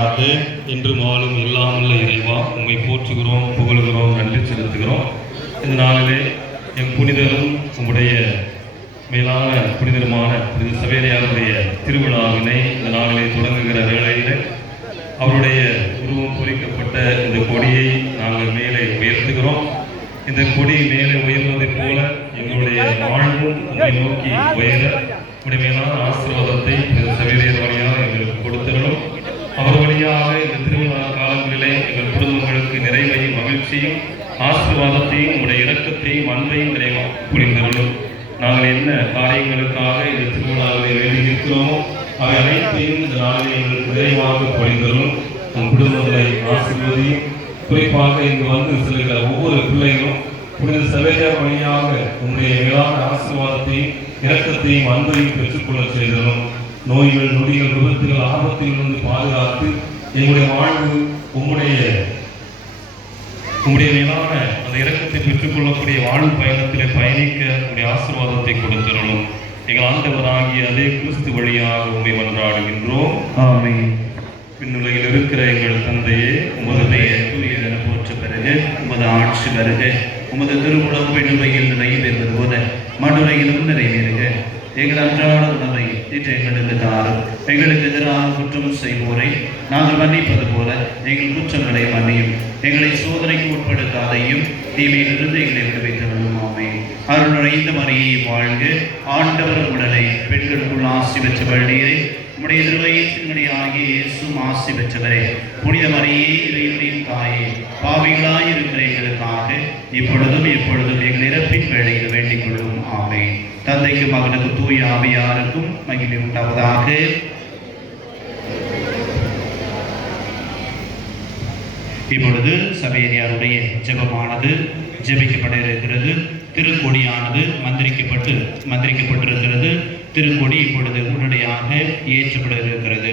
இருப்பாராக. என்று வாழும் எல்லாமுள்ள இறைவா, உம்மை போற்றுகிறோம், புகழுகிறோம், நன்றி செலுத்துகிறோம். இந்த நாளிலே என் புனிதரும் உம்முடைய மேலான புனிதருமான புனித சவேரியாருடைய திருவிழாவினை இந்த நாளிலே தொடங்குகிற வேளையில் அவருடைய உருவம் பொறிக்கப்பட்ட இந்த கொடியை நாங்கள் மேலே உயர்த்துகிறோம். இந்த கொடி மேலே உயர்வதைப் போல எங்களுடைய வாழ்வும் உம்மை நோக்கி உயர உடைய மேலான ஆசீர்வாதத்தை இந்த சவேரியர் வழியாக எங்களுக்கு கொடுத்திடணும். அவர் வழியாக இந்த திருவிழா காலங்களிலே எங்கள் குடும்பங்களுக்கு நிறைவையும் மகிழ்ச்சியும் ஆசீர்வாதத்தையும் உடைய இரக்கத்தையும் அன்பையும் நிறைவாக புரிந்துள்ளோம். நாங்கள் என்ன காரியங்களுக்காக இந்த திருவிழாவை வேண்டியிருக்கிறோமோ அவை அனைத்தையும் இந்த நாளில் எங்களுக்கு நிறைவாக பொழிந்தரும். உன் குடும்பங்களை ஆசீர்வதியும். குறிப்பாக இங்கு வந்து செல்கிற ஒவ்வொரு பிள்ளைகளும் புனித சவேரியார் வழியாக உன்னுடைய மேலான ஆசீர்வாதத்தையும் இரக்கத்தையும் அன்பையும் பெற்றுக்கொள்ள செய்தலும். நோய்கள், நொடிகள், விபத்துகள், ஆபத்திலிருந்து பாதுகாத்து எங்களுடைய வாழ்வு உம்முடைய மேலான அந்த இரக்கத்தை பெற்றுக்கொள்ளக்கூடிய வாழ்வு பயணத்திலே பயணிக்க உடைய ஆசீர்வாதத்தை கொடுத்திடணும். எங்கள் ஆண்டவராகிய அதே கிறிஸ்து வழியாக உண்மை மன்றாடுகின்றோம். ஆமென். பின்னுலகில் இருக்கிற எங்கள் தந்தையே, உமது பெயர் தூயதென போற்ற பிறகு உமது ஆட்சி வருக. உமது திருவுளம் பெண்ணுலகில் நிறைவேறுவது போல மண்ணுலகிலும் நிறைவேறுக. எங்கள் அன்றாட உணவை இன்று எங்களுக்கு தாரும். எங்களுக்கு எதிராக குற்றம் செய்வோரை நாங்கள் மன்னிப்பது போல எங்கள் குற்றங்களை மன்னியும். எங்களை சோதனைக்கு உட்படுத்தாதையும் தீமையிலிருந்து எங்களை விடுவித்தவர்களும். ஆமென். அருள் நிறைந்த மரியே வாழ்க. ஆண்டவர் உடலை பெண்களுக்குள் ஆசி பெற்றவள் நீரே. உம்முடைய திருவயிற்றின் ஆகிய இயேசுவும் ஆசி பெற்றவரே. புனித மரியே, இறைவனின் தாயே, பாவிகளாய் இருக்கிற எங்களுக்காக இப்பொழுதும் எப்பொழுதும் எங்கள் இறப்பின் வேளையில் வேண்டிக் கொள்ளும். ஆமென். தந்தைக்கும் மகனுக்கு தூய ஆவியாருக்கும் மகிமை உண்டாவதாக. இப்பொழுது சவேரியாருடைய ஜெபமானது ஜெபிக்கப்பட இருக்கிறது. திருக்கொடியானது மந்திரிக்கப்பட்டிருக்கிறது. திருக்கொடி இப்பொழுது உடனடியாக ஏற்றப்பட இருக்கிறது.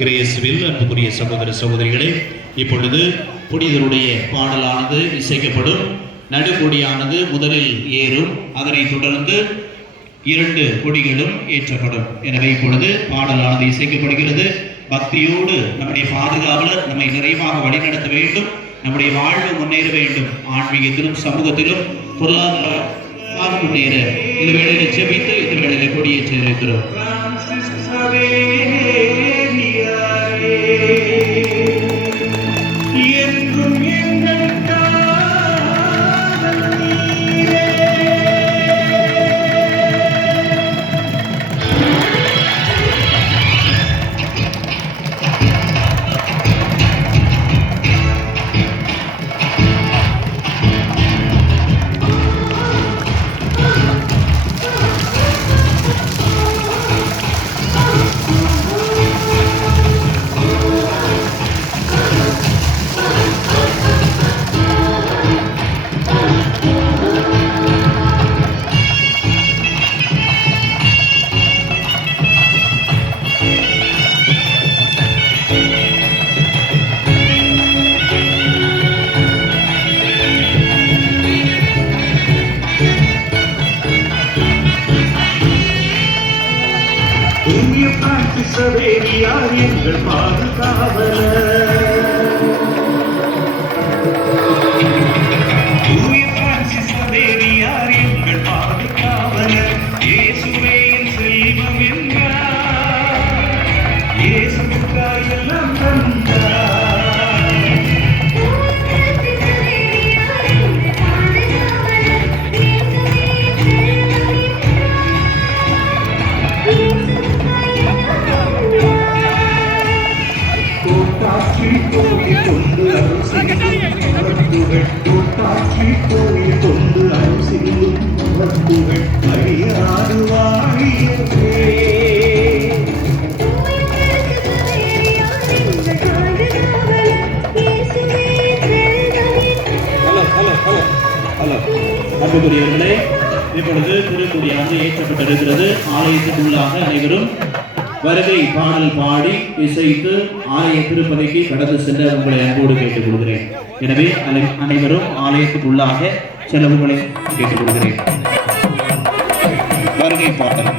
கிரேஸ்வில் அன்புக்குரிய சகோதர சகோதரிகளே, இப்பொழுது புனிதருடைய பாடலானது இசைக்கப்படும். நடுக்கொடியானது முதலில் ஏறும், அதனைத் தொடர்ந்து 2 கொடிகளும் ஏற்றப்படும். எனவே இப்பொழுது பாடலானது இசைக்கப்படுகிறது. பக்தியோடு நம்முடைய பாதுகாவலர் நம்மை நிறைவாக வழிநடத்த வேண்டும், நம்முடைய வாழ்வு முன்னேற வேண்டும், ஆன்மீகத்திலும் சமூகத்திலும் பொருளாதார முன்னேற இந்த வேளையில் செபித்து இந்த வேளையில் கொடியேற்ற இருக்கிறோம். சவேரியார் எங்கள் பாதுகாவலர், தூய பிரான்சிஸ் சவேரியார் எங்கள் பாதுகாவலர், இயேசுவே என் செல்வம் என்றார், இயேசுவுக்காய் எல்லாம் தந்தார். அன்புக்குரியவர்களே, இப்பொழுது திருக்குடியானது ஏற்றப்பட்டிருக்கிறது. ஆலயத்துக்குள்ளாக அனைவரும் வருகை பாடல் பாடி இசைத்து ஆலய திருப்பதிக்கு கடந்து சென்ற உங்களை அன்போடு கேட்டுக் கொள்கிறேன். எனவே அனைவரும் ஆலயத்துக்குள்ளாக செல்ல உங்களை கேட்டுக் கொள்கிறேன். வருகை பாடல்.